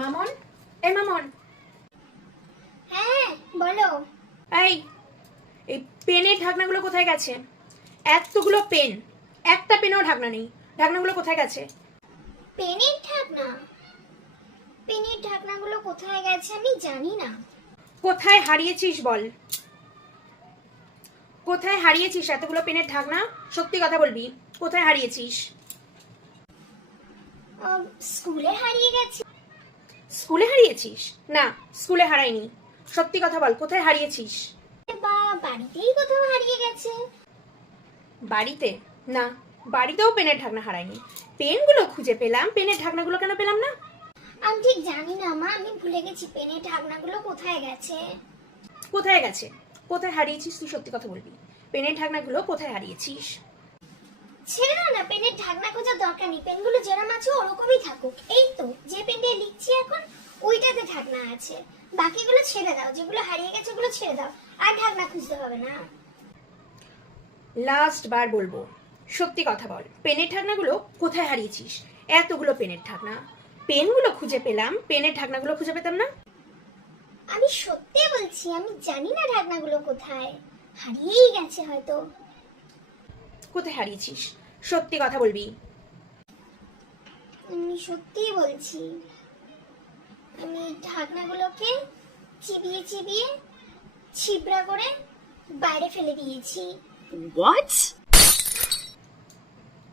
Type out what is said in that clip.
মামন, এই মামন, হ্যাঁ বলো। এই এই পেনের ঢাকনাগুলো কোথায় গেছে? এতগুলো পেন, একটা পেনও ঢাকনা নেই। ঢাকনাগুলো কোথায় গেছে? পেনের ঢাকনা? পেনের ঢাকনাগুলো কোথায় গেছে আমি জানি না। কোথায় হারিয়েছিস বল? কোথায় হারিয়েছিস এতগুলো পেনের ঢাকনা? সত্যি কথা বলবি, কোথায় হারিয়েছিস? স্কুলে হারিয়ে গেছে। স্কুলে হারিয়েছিস? না, স্কুলে হারাইনি। সত্যি কথা বল, কোথায় হারিয়েছিস? বা বাড়িতেই কোথাও হারিয়ে গেছে। বাড়িতে? না, বাড়িতেও পেনের ঢাকনা হারাইনি। পেনগুলো খুঁজে পেলাম, পেনের ঢাকনাগুলো কেন পেলাম না? আমি ঠিক জানি না মা, আমি ভুলে গেছি পেনের ঢাকনাগুলো কোথায় গেছে। কোথায় গেছে? কোথায় হারিয়েছিস তুই সত্যি কথা বলবি। পেনের ঢাকনাগুলো কোথায় হারিয়েছিস? ছেড়ে দাও না, পেনের ঢাকনা খোঁজার দরকার নেই। পেনগুলো যেরকম আছে ওরকমই থাকুক। এই তো যে পেন দিয়ে লিখছি এখন ওইটাতে ঢাকনা আছে। বাকিগুলো ছেড়ে দাও, যেগুলো হারিয়ে গেছে ওগুলো ছেড়ে দাও, আর ঢাকনা খুঁজতে হবে না। লাস্ট বার বলবো, সত্যি কথা বল, পেনের ঢাকনাগুলো কোথায় হারিয়েছিস? এতগুলো পেনের ঢাকনা, পেনগুলো খুঁজে পেলাম, পেনের ঢাকনাগুলো খুঁজে পেতাম না। আমি সত্যি বলছি, আমি জানি না ঢাকনাগুলো কোথায়, হারিয়েই গেছে হয়তো। কোথায় হারিয়েছিস? সত্যি কথা বলবি। আমি সত্যিই বলছি, আমি ঢাকনাগুলোকে চিবিয়ে চিবিয়ে ছিবড়া করে বাইরে ফেলে দিয়েছি। What?